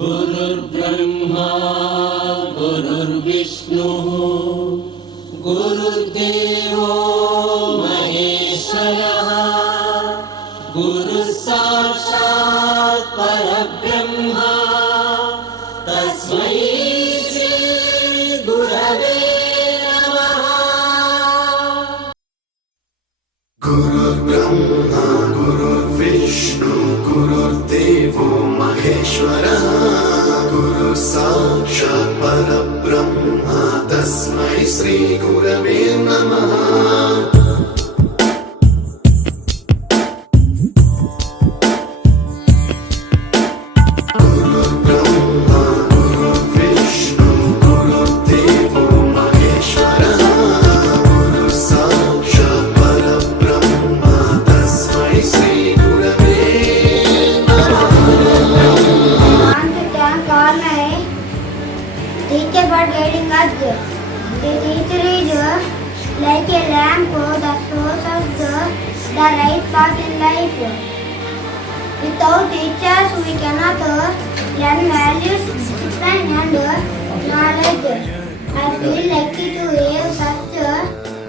गुरुर्ब्रह्मा गुरुर्विष्णुः गुरुर्देवो महेश्वरः गुरुः साक्षात् परब्रह्म तस्मै श्री गुरवे नमः। गुरुर्ब्रह्मा गुरुर्विष्णु गुरुर्देवो महेश्वरः गुरुः साक्षात् परब्रह्म तस्मै श्री गुरवे नमः। Teacher for guiding us. The teacher is like a lamp that shows us the right path in life. Without teachers, we cannot learn values, discipline, and knowledge. I feel lucky to have such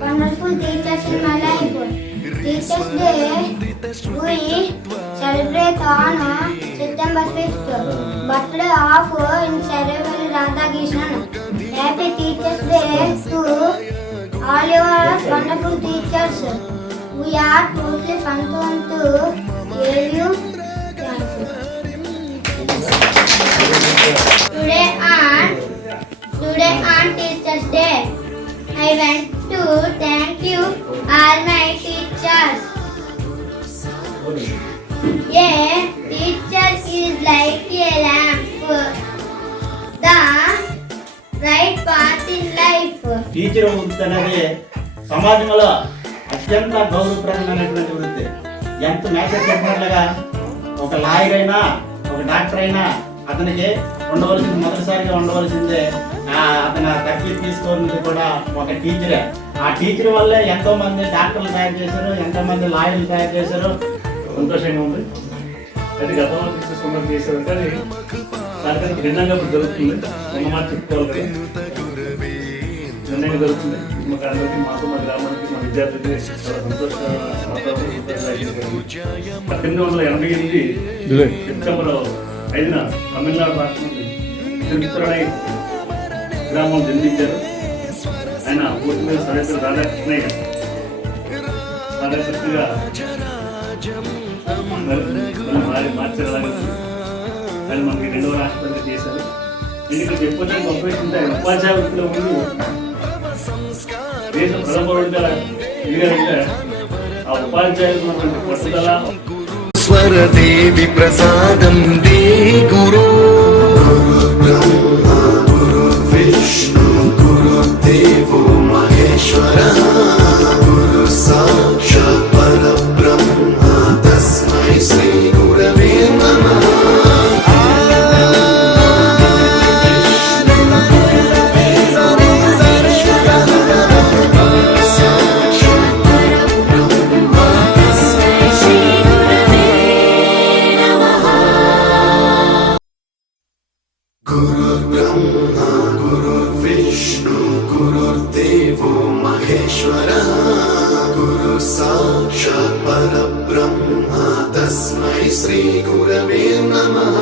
wonderful teachers in my life. Teachers Day we celebrate on September 5th, birthday of Ceremony Radhakrishnan. Happy Teachers Day to all your wonderful teachers. We are totally fun to hear you. Thank you. Today on Teachers Day, I want to thank you all my teachers. Yeah, teacher is like a lamp, the right path in life. Teacher వృత్తి అనేది సమాజంలో అత్యంత గౌరవప్రదమైనటువంటి వృత్తి. ఎంత message చెప్పినట్లుగా ఒక lawyer అయినా ఒక డాక్టర్ అయినా అతనికి ఉండవలసింది మొదటిసారిగా ఉండవలసిందే అతను తగ్గి తీసుకోవాలని కూడా ఒక టీచరే. ఆ టీచర్ వల్లే ఎంతో మంది డాక్టర్లు తయారు చేశారు, ఎంతో మంది లాయర్లు తయారు చేశారు. సంతోషంగా ఉంది. అది గతంలో తీసుకున్నది చేశారు కానీ దానికంటే భిన్నంగా ఇప్పుడు జరుగుతుంది. ఉన్నమాట చెప్పుకోవాలి భిన్నంగా జరుగుతుంది. మాకు అందరికీ మాకు మా గ్రామానికి మా విద్యార్థులకి చాలా సంతోష వాతావరణం. 1888 సెప్టెంబర్ 5న తమిళనాడు రాష్ట్రం తిరుపతి గ్రామం జన్మించారు. ఆయన పూర్తి మీద సరైన రాధాకృష్ణయ్య మార్చగలగా ఆయన మనకి 2వ రాష్ట్రపతి చేశారు. దీనికి చెప్పొచ్చే గొప్ప విషయం ఉపాధ్యాయ వృత్తిలో ఉండి దేశ ప్రథమౌడిగా ఎదిగారంటే ఆ ఉపాధ్యాయులకు ఉన్నటువంటి పట్టుదల. స్వరదేవి ప్రసాదం దే గురు బ్రహ్మ గురు విష్ణు గురుదేవో మహేశ్వరః గురు సాక్షాత్ పరబ్రహ్మ తస్మై శ్రీ గురవే నమః. गुरुर्ब्रह्मा गुरुर्विष्णु गुरुर्देवो महेश्वरः गुरु साक्षात् परब्रह्म तस्मै श्री गुरवे नमः.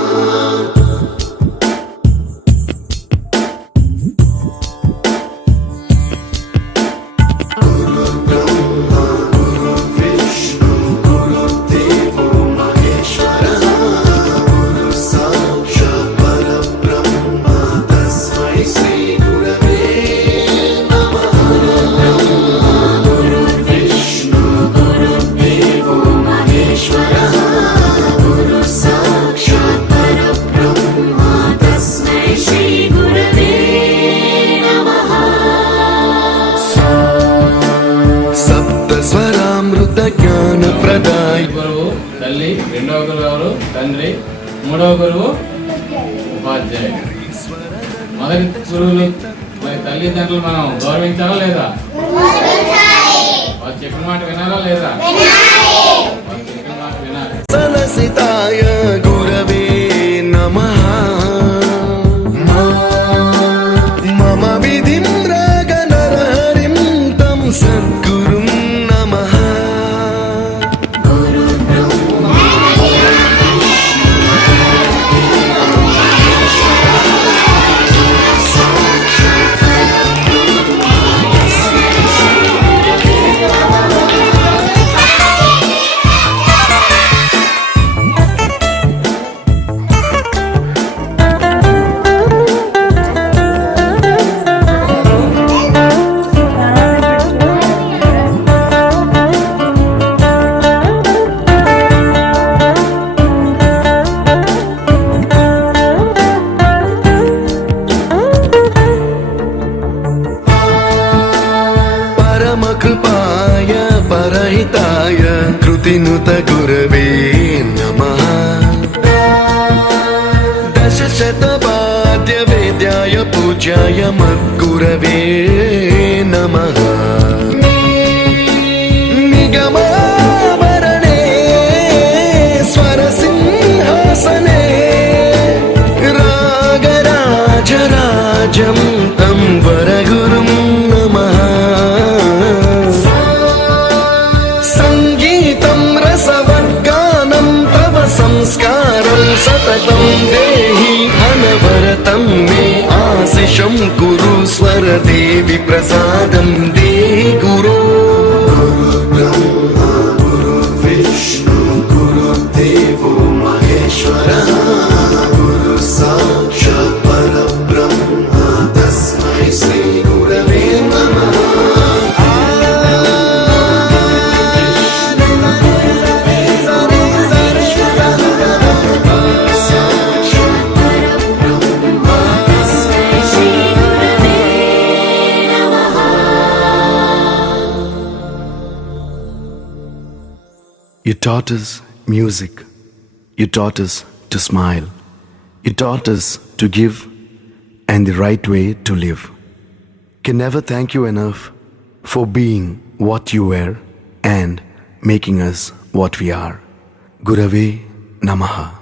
గురువు తల్లి, రెండవ గురువు తండ్రి, మూడవ గురువు ఉపాధ్యాయుడు. మొదటి గురువులు మరి తల్లిదండ్రులు మనం గౌరవించాలా లేదా? వాళ్ళు చెప్పిన మాట వినాలా లేదా? వాళ్ళు చెప్పిన మాట వినాలి. సలసితాయ గురవే నమః. विनुत गुरवे नमः दशशतवाद्य वेद्याय पूज्याय मद्गुरवे नमः निगमावरणे स्वरसिंहासने रागराजराजम् अम्बरगुरुं नमः सङ्गीतं रसवर्गानं तव संस्कारं सततं देहि अनवरतं मे आशिषं कुरु स्वरदेवि प्रसादं देहि गुरो गुरुर्ब्रह्मा गुरुर्विष्णु गुरुर्देवो महेश्वरः गुरुः साक्षात् परब्रह्म तस्मै श्री गुरवे नमः You taught us music. You taught us to smile. You taught us to give and the right way to live. Can never thank you enough for being what you were and making us what we are. Gurave Namaha.